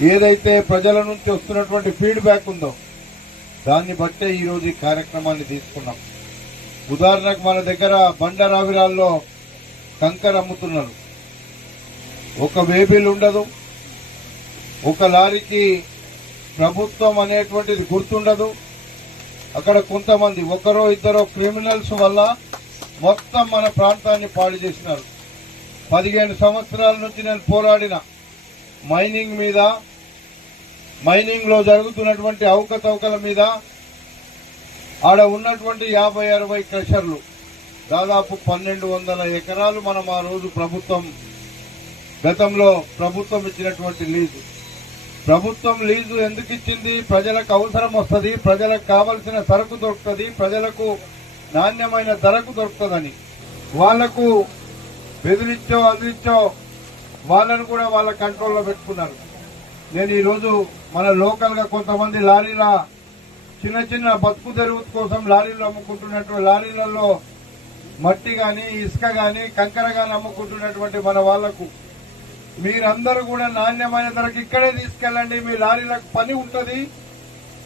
ఏదైతే ప్రజల నుంచి వస్తున్నటువంటి ఫీడ్బ్యాక్ ఉందో దాన్ని బట్టే ఈరోజు ఈ కార్యక్రమాన్ని తీసుకున్నాం. ఉదాహరణకు మన దగ్గర బండరావిరాల్లో కంకర అమ్ముతున్నారు. ఒక వేబిల్ ఉండదు. ఒక లారీకి ప్రభుత్వం అనేటువంటిది గుర్తుండదు. అక్కడ కొంతమంది ఒకరో ఇద్దరో క్రిమినల్స్ వల్ల మొత్తం మన ప్రాంతాన్ని పాడు చేసినారు. పదిహేను సంవత్సరాల నుంచి నేను పోరాడిన. మైనింగ్ మీద మైనింగ్లో జరుగుతున్నటువంటి అవకతవకల మీద ఆడ ఉన్నటువంటి యాభై అరవై క్రషర్లు దాదాపు పన్నెండు వందల ఎకరాలు మనం ఆ రోజు ప్రభుత్వం గతంలో ప్రభుత్వం ఇచ్చినటువంటి లీజు. ప్రభుత్వం లీజు ఎందుకు ఇచ్చింది? ప్రజలకు అవసరం వస్తుంది ప్రజలకు కావలసిన సరుకు దొరుకుతుంది ప్రజలకు నాణ్యమైన ధరకు దొరుకుతుందని. వాళ్ళకు బెదిరించో అదిరించో వాళ్ళను కూడా వాళ్ళ కంట్రోల్లో పెట్టుకున్నారు. నేను ఈరోజు మన లోకల్గా కొంతమంది లారీల చిన్న చిన్న బతుకు తెరువు కోసం లారీలు అమ్ముకుంటున్నటువంటి లారీలలో మట్టి కానీ ఇసుక కానీ కంకర కానీ అమ్ముకుంటున్నటువంటి మన వాళ్ళకు మీరందరూ కూడా నాణ్యమైన ధరకు ఇక్కడే తీసుకెళ్ళండి. మీ లారీలకు పని ఉంటుంది.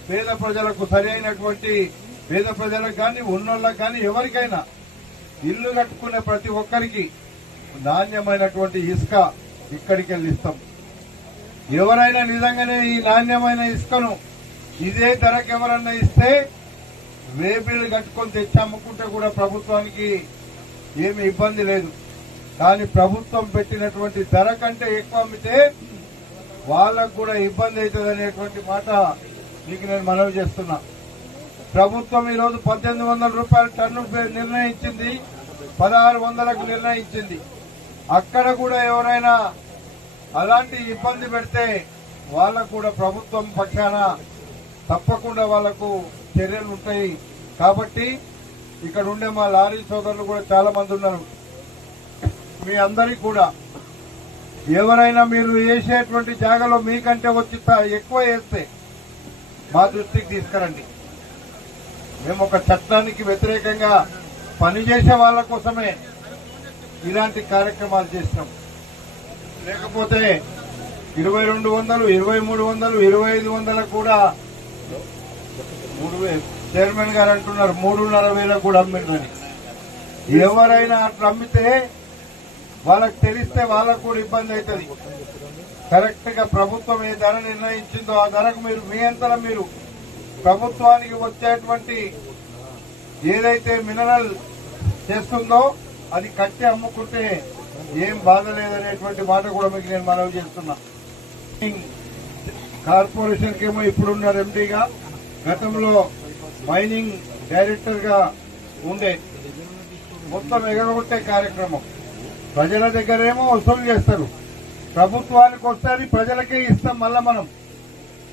పేద ప్రజలకు సరి అయినటువంటి పేద ప్రజలకు కానీ ఉన్నోళ్ళకు కానీ ఎవరికైనా ఇల్లు కట్టుకునే ప్రతి ఒక్కరికి నాణ్యమైనటువంటి ఇసుక ఇక్కడికి వెళ్ళి ఇస్తాం ఎవరైనా నిజంగానే ఈ నాణ్యమైన ఇసుకను ఇదే ధరకు ఎవరన్నా ఇస్తే వేబిళ్ళు కట్టుకొని తెచ్చి అమ్ముకుంటే కూడా ప్రభుత్వానికి ఏమి ఇబ్బంది లేదు. కానీ ప్రభుత్వం పెట్టినటువంటి ధర కంటే ఎక్కువ అమ్మితే వాళ్ళకు కూడా ఇబ్బంది అవుతుంది అనేటువంటి మాట మీకు నేను మనవి చేస్తున్నా. ప్రభుత్వం ఈరోజు పద్దెనిమిది వందల రూపాయల టన్ను నిర్ణయించింది పదహారు వందలకు నిర్ణయించింది. అక్కడ కూడా ఎవరైనా అలాంటి ఇబ్బంది పెడితే వాళ్ళకు కూడా ప్రభుత్వం పక్షాన తప్పకుండా వాళ్ళకు చర్యలు ఉంటాయి. కాబట్టి ఇక్కడ ఉండే మా లారీ సోదరులు కూడా చాలా మంది ఉన్నారు. మీ అందరికీ కూడా. ఎవరైనా మీరు వేసేటువంటి జాగాలో మీకంటే వచ్చి ఎక్కువ వేస్తే మా దృష్టికి తీసుకురండి. మేము ఒక చట్టానికి వ్యతిరేకంగా పనిచేసే వాళ్ళ కోసమే ఇలాంటి కార్యక్రమాలు చేసినాం. లేకపోతే ఇరవై రెండు వందలు ఇరవై మూడు వందలు ఇరవై ఐదు వందలకు కూడా మూడు చైర్మన్ గారు అంటున్నారు మూడున్నర వేలకు కూడా అమ్మిందని ఎవరైనా అట్లా అమ్మితే వాళ్ళకి తెలిస్తే వాళ్ళకు కూడా ఇబ్బంది అవుతుంది. కరెక్ట్గా ప్రభుత్వం ఏ ధర నిర్ణయించిందో ఆ ధరకు మీరు మీ అంతరం మీరు ప్రభుత్వానికి వచ్చేటువంటి ఏదైతే మినరల్ చేస్తుందో అది కట్టి అమ్ముకుంటే ఏం బాధ లేదనేటువంటి మాట కూడా మీకు నేను మనవి చేస్తున్నా. కార్పొరేషన్ కేమో ఇప్పుడున్నారు ఎండీగా గతంలో మైనింగ్ డైరెక్టర్గా ఉండే మొత్తం ఎగరగొట్టే కార్యక్రమం. ప్రజల దగ్గరేమో వసూలు చేస్తారు. ప్రభుత్వానికి వస్తే అది ప్రజలకే ఇస్తాం మళ్ళా మనం.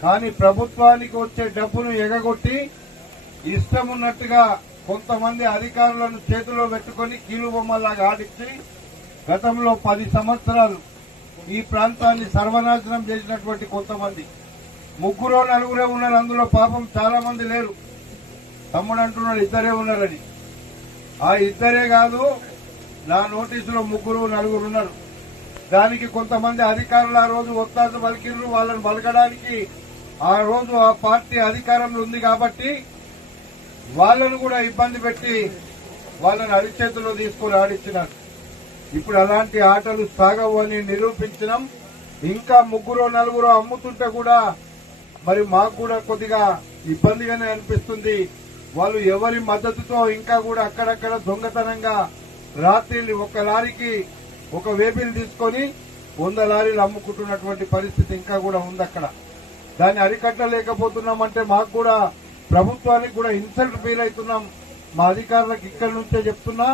కానీ ప్రభుత్వానికి వచ్చే డబ్బును ఎగగొట్టి ఇష్టం ఉన్నట్టుగా కొంతమంది అధికారులను చేతిలో పెట్టుకుని కీలు బొమ్మలాగా ఆడించి గతంలో పది సంవత్సరాలు ఈ ప్రాంతాన్ని సర్వనాశనం చేసినటువంటి కొంతమంది. ముగ్గురో నలుగురే ఉన్నారు. అందులో పాపం చాలా మంది లేరు. తమ్ముడు అంటున్నాడు ఇద్దరే ఉన్నారని. ఆ ఇద్దరే కాదు నా నోటీసులో ముగ్గురు నలుగురు ఉన్నారు. దానికి కొంతమంది అధికారులు ఆ రోజు ఒత్తాసు పలికిర్రు వాళ్ళని పలకడానికి ఆ రోజు ఆ పార్టీ అధికారంలో ఉంది కాబట్టి వాళ్ళను కూడా ఇబ్బంది పెట్టి వాళ్ళని అరిచేతిలో తీసుకుని ఆడించినారు. ఇప్పుడు అలాంటి ఆటలు సాగవు అని నిరూపించడం ఇంకా ముగ్గురు నలుగురు అమ్ముతుంటే కూడా మరి మాకు కూడా కొద్దిగా ఇబ్బందిగానే అనిపిస్తుంది. వాళ్ళు ఎవరి మద్దతుతో ఇంకా కూడా అక్కడక్కడ దొంగతనంగా రాత్రి ఒక లారీకి ఒక వేపిని తీసుకొని వంద లారీలు అమ్ముకుంటున్నటువంటి పరిస్థితి ఇంకా కూడా ఉంది అక్కడ దాన్ని అరికట్టలేకపోతున్నామంటే మాకు కూడా ప్రభుత్వానికి కూడా ఇన్సల్ట్ ఫీల్ అవుతున్నాం మా అధికారులకు ఇక్కడి నుంచే చెప్తున్నా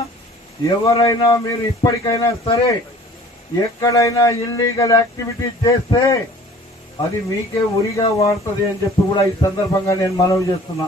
ఎవరైనా మీరు ఇప్పటికైనా సరే ఎక్కడైనా ఇల్లీగల్ యాక్టివిటీ చేస్తే అది మీకే ఉరిగా వాడుతుంది అని చెప్పి కూడా ఈ సందర్భంగా నేను మనవి చేస్తున్నా.